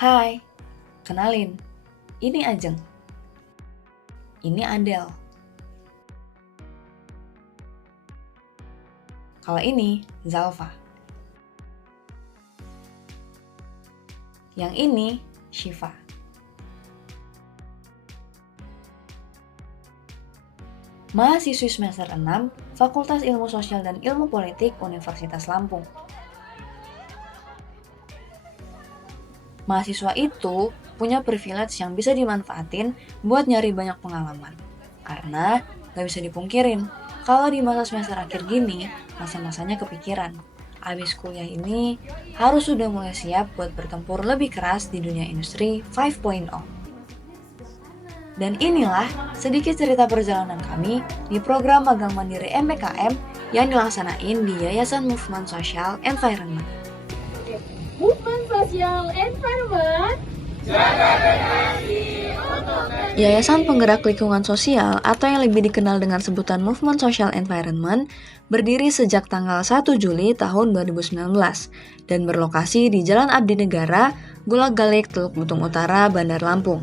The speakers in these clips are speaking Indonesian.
Hai, kenalin, ini Ajeng, ini Adele. Kalau ini Zalfa. Yang ini Syifa. Mahasiswi semester 6, Fakultas Ilmu Sosial dan Ilmu Politik Universitas Lampung. Mahasiswa itu punya privilege yang bisa dimanfaatin buat nyari banyak pengalaman. Karena gak bisa dipungkirin, kalau di masa semester akhir gini, masa-masanya kepikiran. Abis kuliah ini harus sudah mulai siap buat bertempur lebih keras di dunia industri 5.0. Dan inilah sedikit cerita perjalanan kami di program magang mandiri MPKM yang dilaksanain di Yayasan Movement Social Environment. Movement Social Environment. Yayasan Penggerak Lingkungan Sosial atau yang lebih dikenal dengan sebutan Movement Social Environment berdiri sejak tanggal 1 Juli tahun 2019 dan berlokasi di Jalan Abdi Negara, Gulag-Galik, Teluk Butung Utara, Bandar Lampung.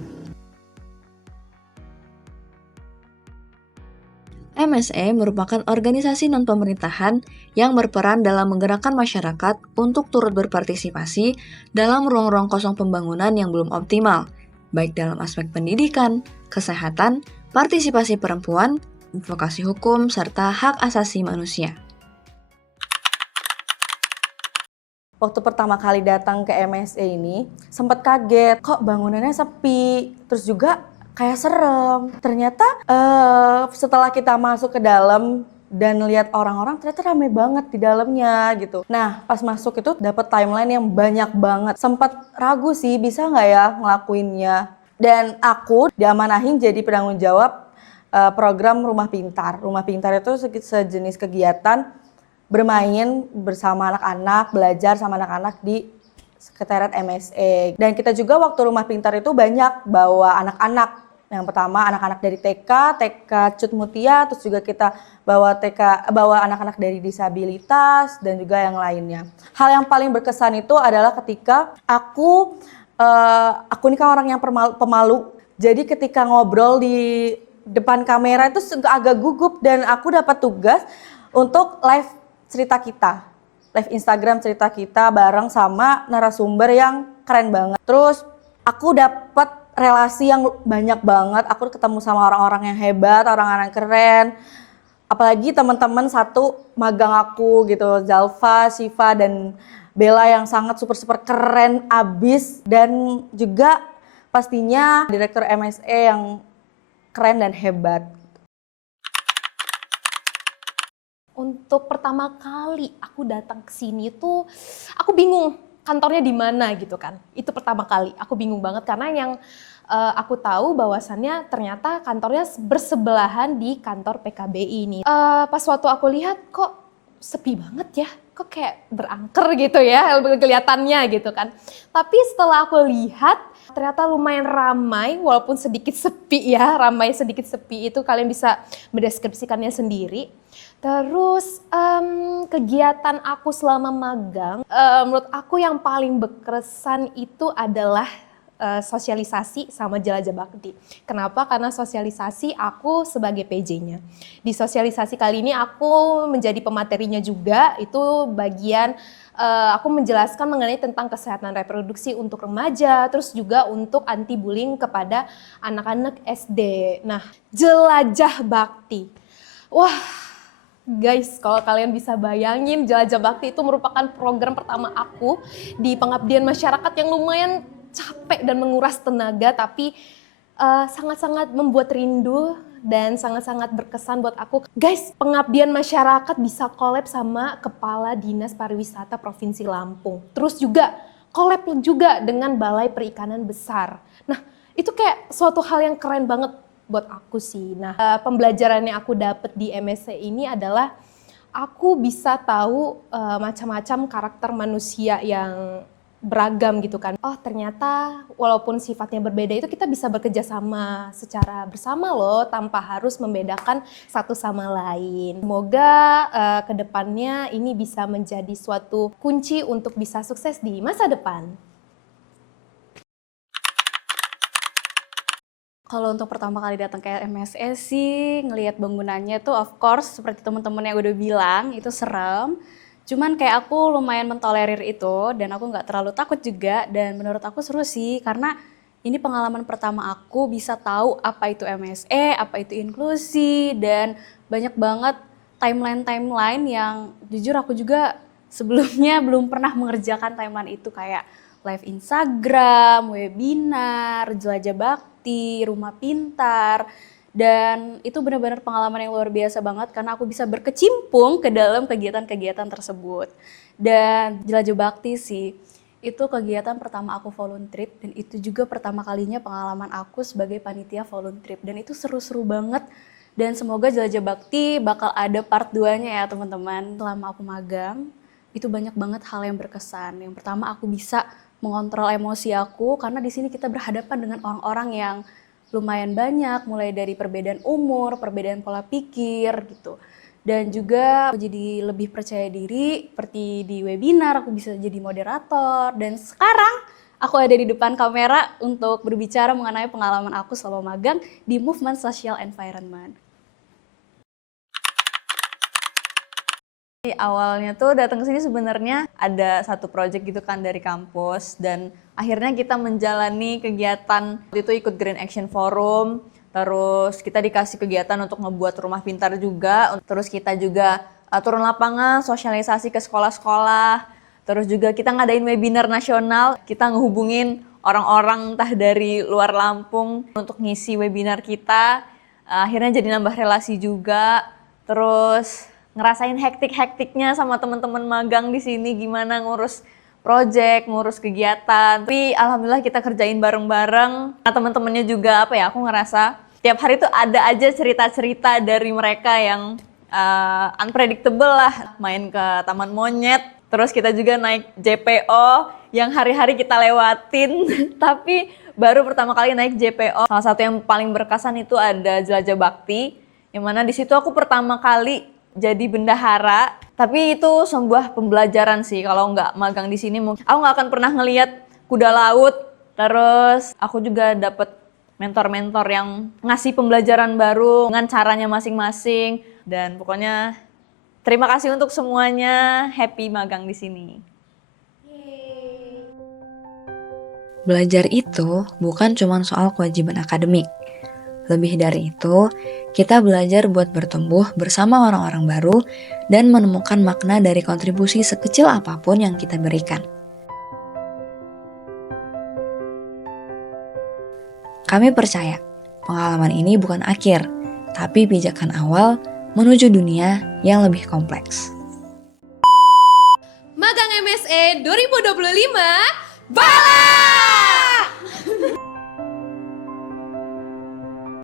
MSE merupakan organisasi non-pemerintahan yang berperan dalam menggerakkan masyarakat untuk turut berpartisipasi dalam ruang-ruang kosong pembangunan yang belum optimal, baik dalam aspek pendidikan, kesehatan, partisipasi perempuan, advokasi hukum, serta hak asasi manusia. Waktu pertama kali datang ke MSE ini, sempat kaget, kok bangunannya sepi, terus juga kayak serem. Ternyata setelah kita masuk ke dalam dan lihat orang-orang, ternyata rame banget di dalamnya gitu. Nah, pas masuk itu dapat timeline yang banyak banget. Sempat ragu sih, bisa nggak ya ngelakuinnya. Dan aku diamanahin jadi penanggung jawab program Rumah Pintar. Rumah Pintar itu sejenis kegiatan bermain bersama anak-anak, belajar sama anak-anak di sekretariat MSE. Dan kita juga waktu Rumah Pintar itu banyak bawa anak-anak. Yang pertama anak-anak dari TK Cut Mutia, terus juga kita bawa anak-anak dari disabilitas dan juga yang lainnya. Hal yang paling berkesan itu adalah ketika aku ini kan orang yang pemalu. Jadi ketika ngobrol di depan kamera itu agak gugup dan aku dapat tugas untuk live cerita kita. Live Instagram cerita kita bareng sama narasumber yang keren banget. Terus aku dapat relasi yang banyak banget, aku ketemu sama orang-orang yang hebat, orang-orang keren. Apalagi teman-teman satu magang aku gitu, Zalfa, Syifa, dan Bella yang sangat super keren abis. Dan juga pastinya direktur MSE yang keren dan hebat. Untuk pertama kali aku datang ke sini tuh aku bingung kantornya di mana gitu kan. Itu pertama kali aku bingung banget karena yang aku tahu bahwasannya ternyata kantornya bersebelahan di kantor PKBI ini. Pas waktu aku lihat kok sepi banget ya, kok kayak berangker gitu ya kelihatannya gitu kan. Tapi setelah aku lihat ternyata lumayan ramai walaupun sedikit sepi ya, ramai sedikit sepi itu kalian bisa mendeskripsikannya sendiri. Terus kegiatan aku selama magang, menurut aku yang paling berkesan itu adalah sosialisasi sama jelajah bakti. Kenapa? Karena sosialisasi aku sebagai PJ-nya. Di sosialisasi kali ini aku menjadi pematerinya juga, itu bagian aku menjelaskan mengenai tentang kesehatan reproduksi untuk remaja, terus juga untuk anti bullying kepada anak-anak SD. Nah, jelajah bakti. Wah, guys, kalau kalian bisa bayangin, Jelajah Bakti itu merupakan program pertama aku di pengabdian masyarakat yang lumayan capek dan menguras tenaga, tapi sangat-sangat membuat rindu dan sangat-sangat berkesan buat aku. Guys, pengabdian masyarakat bisa collab sama Kepala Dinas Pariwisata Provinsi Lampung. Terus juga collab juga dengan Balai Perikanan Besar. Nah, itu kayak suatu hal yang keren banget buat aku sih. Nah, pembelajaran yang aku dapet di MSc ini adalah aku bisa tahu macam-macam karakter manusia yang beragam gitu kan. Oh, ternyata walaupun sifatnya berbeda itu kita bisa bekerja sama secara bersama loh, tanpa harus membedakan satu sama lain. Semoga kedepannya ini bisa menjadi suatu kunci untuk bisa sukses di masa depan. Kalau untuk pertama kali datang ke MSE sih ngelihat bangunannya tuh of course seperti teman-teman yang udah bilang itu serem. Cuman kayak aku lumayan mentolerir itu dan aku nggak terlalu takut juga dan menurut aku seru sih karena ini pengalaman pertama aku bisa tahu apa itu MSE, apa itu inklusi dan banyak banget timeline-timeline yang jujur aku juga sebelumnya belum pernah mengerjakan timeline itu kayak live Instagram, webinar, jelajah bakti, rumah pintar. Dan itu benar-benar pengalaman yang luar biasa banget karena aku bisa berkecimpung ke dalam kegiatan-kegiatan tersebut. Dan jelajah bakti sih, itu kegiatan pertama aku volunteer dan itu juga pertama kalinya pengalaman aku sebagai panitia volunteer. Dan itu seru-seru banget dan semoga jelajah bakti bakal ada part 2-nya ya teman-teman. Selama aku magang, itu banyak banget hal yang berkesan. Yang pertama aku bisa mengontrol emosi aku karena di sini kita berhadapan dengan orang-orang yang lumayan banyak, mulai dari perbedaan umur, perbedaan pola pikir gitu. Dan juga aku jadi lebih percaya diri, seperti di webinar aku bisa jadi moderator dan sekarang aku ada di depan kamera untuk berbicara mengenai pengalaman aku selama magang di Movement Social Environment. Awalnya tuh datang ke sini sebenarnya ada satu project gitu kan dari kampus dan akhirnya kita menjalani kegiatan waktu itu ikut Green Action Forum, terus kita dikasih kegiatan untuk ngebuat rumah pintar juga, terus kita juga turun lapangan, sosialisasi ke sekolah-sekolah, terus juga kita ngadain webinar nasional, kita ngehubungin orang-orang entah dari luar Lampung untuk ngisi webinar kita, akhirnya jadi nambah relasi juga, terus ngerasain hektik-hektiknya sama teman-teman magang di sini gimana ngurus project, ngurus kegiatan. Tapi alhamdulillah kita kerjain bareng-bareng. Nah, teman-temannya juga apa ya, aku ngerasa tiap hari tuh ada aja cerita-cerita dari mereka yang unpredictable lah. Main ke taman monyet, terus kita juga naik JPO yang hari-hari kita lewatin. Tapi baru pertama kali naik JPO. Salah satu yang paling berkesan itu ada Jelajah Bakti, yang mana di situ aku pertama kali jadi bendahara, tapi itu sebuah pembelajaran sih. Kalau nggak magang di sini, aku nggak akan pernah ngelihat kuda laut. Terus aku juga dapet mentor-mentor yang ngasih pembelajaran baru dengan caranya masing-masing. Dan pokoknya terima kasih untuk semuanya, happy magang di sini. Belajar itu bukan cuma soal kewajiban akademik. Lebih dari itu, kita belajar buat bertumbuh bersama orang-orang baru dan menemukan makna dari kontribusi sekecil apapun yang kita berikan. Kami percaya, pengalaman ini bukan akhir, tapi pijakan awal menuju dunia yang lebih kompleks. Magang MSE 2025, Bala!